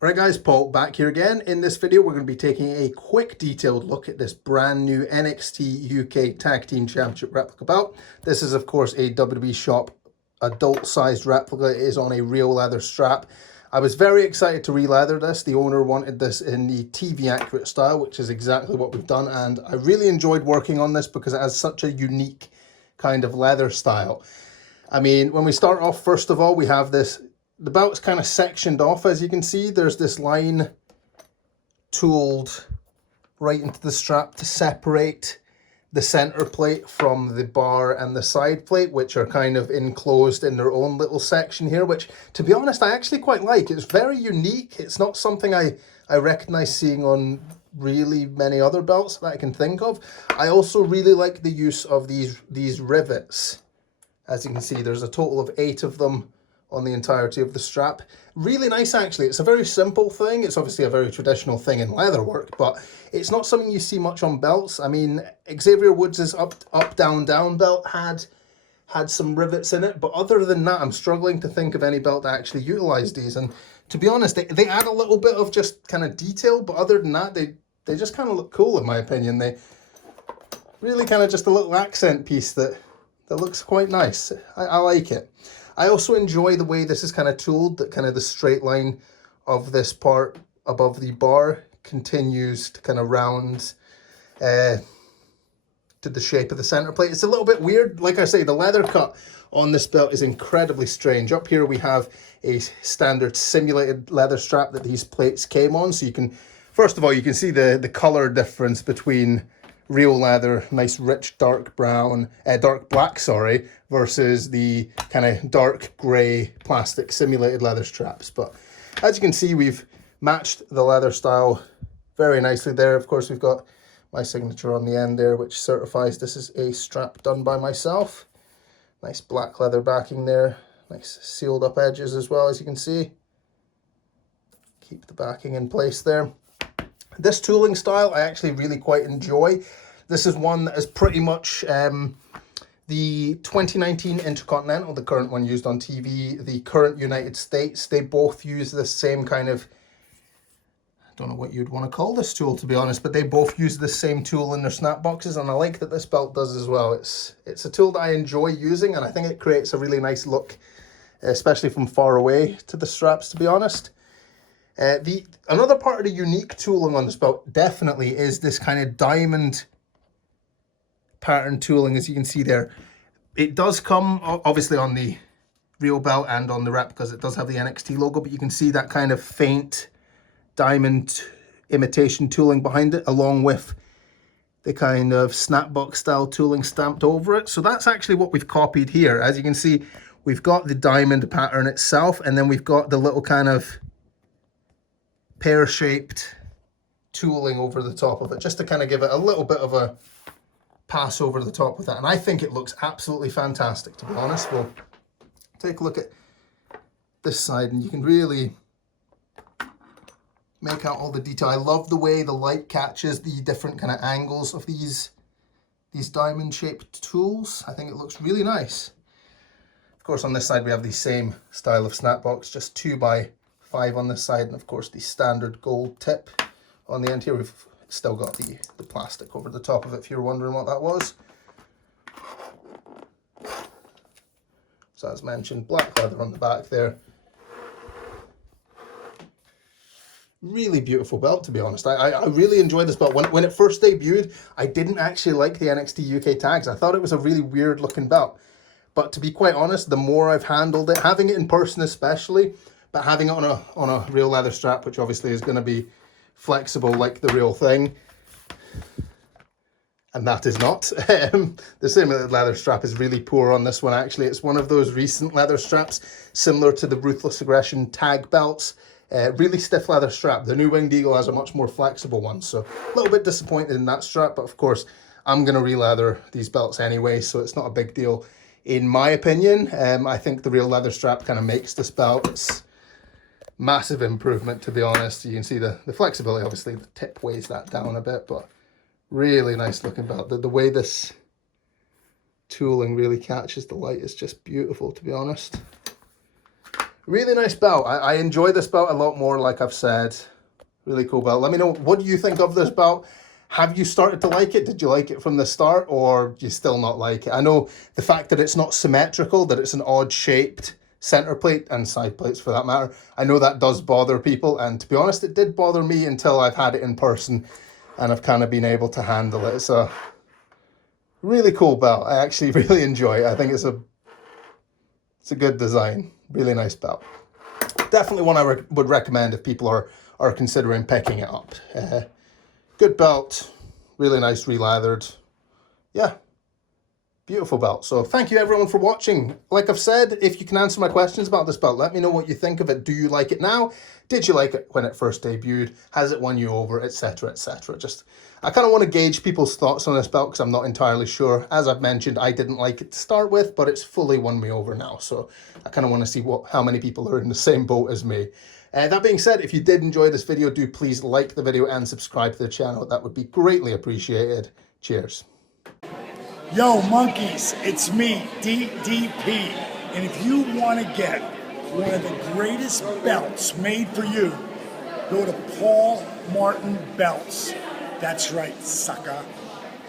Alright guys, Paul back here again. In this video we're going to be taking a quick detailed look at this brand new NXT UK Tag Team Championship replica belt. This is of course a WWE Shop adult sized replica. It is on a real leather strap. I was very excited to re-leather this. The owner wanted this in the TV accurate style, which is exactly what we've done, and I really enjoyed working on this because it has such a unique kind of leather style. I mean, when we start off, first of all, we have this. The belt's kind of sectioned off, as you can see. There's this line tooled right into the strap to separate the center plate from the bar and the side plate, which are kind of enclosed in their own little section here, which, to be honest, I actually quite like. It's very unique. It's not something I recognize seeing on really many other belts that I can think of. I also really like the use of these rivets. As you can see, there's a total of 8 of them on the entirety of the strap. Really nice, actually. It's a very simple thing. It's obviously a very traditional thing in leather work, but it's not something you see much on belts. I mean, Xavier Woods' up down down belt had some rivets in it, but other than that, I'm struggling to think of any belt that actually utilized these. And to be honest, they add a little bit of just kind of detail, but other than that, they just kind of look cool, in my opinion. They really kind of just a little accent piece that looks quite nice. I like it. I also enjoy the way this is kind of tooled, that kind of the straight line of this part above the bar continues to kind of round to the shape of the center plate. It's a little bit weird. Like I say, the leather cut on this belt is incredibly strange. Up here we have a standard simulated leather strap that these plates came on. So you can, first of all, you can see the color difference between real leather, nice rich dark brown, dark black, sorry, versus the kind of dark grey plastic simulated leather straps. But as you can see, we've matched the leather style very nicely there. Of course, we've got my signature on the end there, which certifies this is a strap done by myself. Nice black leather backing there, nice sealed up edges as well, as you can see. Keep the backing in place there. This tooling style I actually really quite enjoy. This is one that is pretty much the 2019 Intercontinental, the current one used on TV, the current United States. They both use the same kind of, I don't know what you'd want to call this tool, to be honest, but they both use the same tool in their snap boxes, and I like that this belt does as well. It's a tool that I enjoy using, and I think it creates a really nice look, especially from far away to the straps, to be honest. Another part of the unique tooling on this belt definitely is this kind of diamond pattern tooling, as you can see there. It does come obviously on the real belt and on the replicas. It does have the NXT logo, but you can see that kind of faint diamond imitation tooling behind it, along with the kind of snapbox style tooling stamped over it. So that's actually what we've copied here. As you can see, we've got the diamond pattern itself, and then we've got the little kind of pear-shaped tooling over the top of it, just to kind of give it a little bit of a pass over the top with that. And I think it looks absolutely fantastic, to be honest. We'll take a look at this side, and you can really make out all the detail. I love the way the light catches the different kind of angles of these diamond-shaped tools. I think it looks really nice. Of course, on this side, we have the same style of snap box, just 2x5 on this side, and of course the standard gold tip on the end here. We've still got the plastic over the top of it, if you're wondering what that was. So as mentioned, black leather on the back there. Really beautiful belt, to be honest. I really enjoyed this belt. When it first debuted, I didn't actually like the NXT UK tags. I thought it was a really weird looking belt. But to be quite honest, the more I've handled it, having it in person especially, but having it on a real leather strap, which obviously is going to be flexible like the real thing, and that is not. The simulated leather strap is really poor on this one, actually. It's one of those recent leather straps, similar to the Ruthless Aggression tag belts. Really stiff leather strap. The new Winged Eagle has a much more flexible one, so a little bit disappointed in that strap, but of course, I'm going to re-leather these belts anyway, so it's not a big deal in my opinion. I think the real leather strap kind of makes this belt. It's massive improvement, to be honest. You can see the flexibility, obviously the tip weighs that down a bit, but really nice looking belt. The way this tooling really catches the light is just beautiful, to be honest. Really nice belt. I enjoy this belt a lot more, like I've said. Really cool belt. Let me know, what do you think of this belt? Have you started to like it? Did you like it from the start, or do you still not like it? I know the fact that it's not symmetrical, that it's an odd shaped center plate and side plates for that matter, I know that does bother people, and to be honest, it did bother me until I've had it in person and I've kind of been able to handle it. It's a really cool belt. I actually really enjoy it. I think it's a good design. Really nice belt. Definitely one I would recommend if people are considering picking it up. Good belt, really nice re-lathered. Yeah, beautiful belt. So thank you everyone for watching. Like I've said, if you can answer my questions about this belt, let me know what you think of it. Do you like it now? Did you like it when it first debuted? Has it won you over, etc., etc.? Just, I kind of want to gauge people's thoughts on this belt because I'm not entirely sure. As I've mentioned, I didn't like it to start with, but it's fully won me over now. So I kind of want to see how many people are in the same boat as me. That being said, if you did enjoy this video, do please like the video and subscribe to the channel. That would be greatly appreciated. Cheers. Yo, monkeys, it's me, DDP. And if you want to get one of the greatest belts made for you, go to Paulmartinbelts. That's right, sucker.